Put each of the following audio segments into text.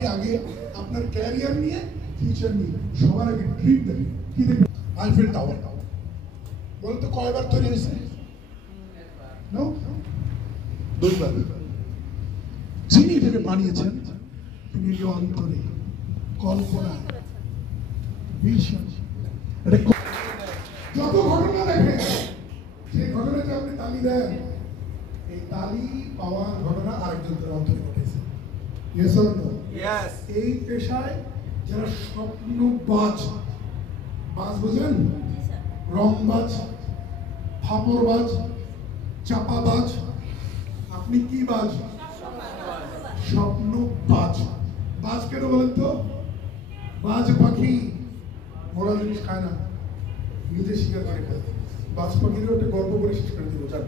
আগে আপনার ক্যারিয়ার নিয়ে ফিউচার নিয়ে সবার আগে ড্রিম দেখেন কি দেখবেন আইফেল টাওয়ার বলতো কয়বার তৈরি হয়েছে নো দুইবার যিনি এটাকে বানিয়েছেন তিনি অন্তরে কল্পনা ভিশন যত ঘটনা দেখেন যে ঘটনাটা আপনি তালি দেন এই তালি পাওয়ার ঘটনা আরেকজনের অন্তরে ঘটেছে ইয়েস অর নো Yes. এই পেশায় যারা স্বপ্নবাজ বাজ বুঝেন রংবাজ ফাপড়বাজ চাপাবাজ আপনি কি বাজ স্বপ্নবাজ বাজ কেন বলেন তো বাজ পাখি মরা জিনিস খায় না নিজে শিকার করে খায় বাজ পাখিরও একটা গল্প করে শেষ করে দিব জান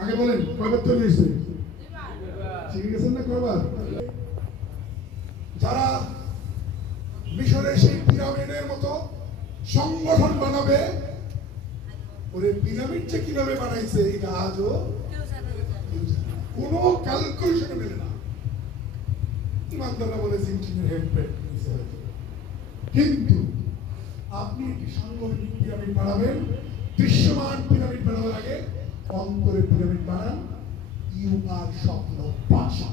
আগে বলেন কয়বার তৈরি হয়েছে শিখে গেছেন না কয়বার যারা মিশরের সেই পিরামিডের মতো সংগঠন বানাবে ওরে পিরামিড যে কিভাবে বানাইছে এটা আজও কোনো ক্যালকুলেশনে মেলে না ইমানদাররা বলে ইঞ্জিনিয়ার হেল্পেড কিন্তু আপনি একটি সাংগঠনিক পিরামিড বানাবেন দৃশ্যমান পিরামিড বানাবার আগে অন্তরে পিরামিড বানান ইউ আর স্বপ্ন বাসা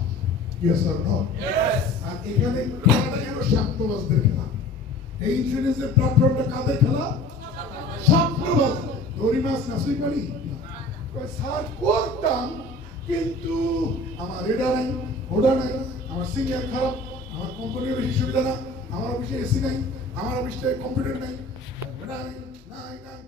ইয়েস অর নো Yes. আর এখানে খেলাটা যেন স্বপ্নবাজদের খেলা এই ইন্স্যুরেন্সের প্ল্যাটফর্মটা কাদের খেলা স্বপ্নবাজ দড়ি মাছ নাচই পারি স্যার করতাম কিন্তু আমার এটা নাই ওটা নাই আমার সিনিয়র খারাপ আমার কোম্পানির বেশি সুবিধা না আমার অফিসে এসি নাই আমার অফিসে কম্পিউটার নাই নাই নাই নাই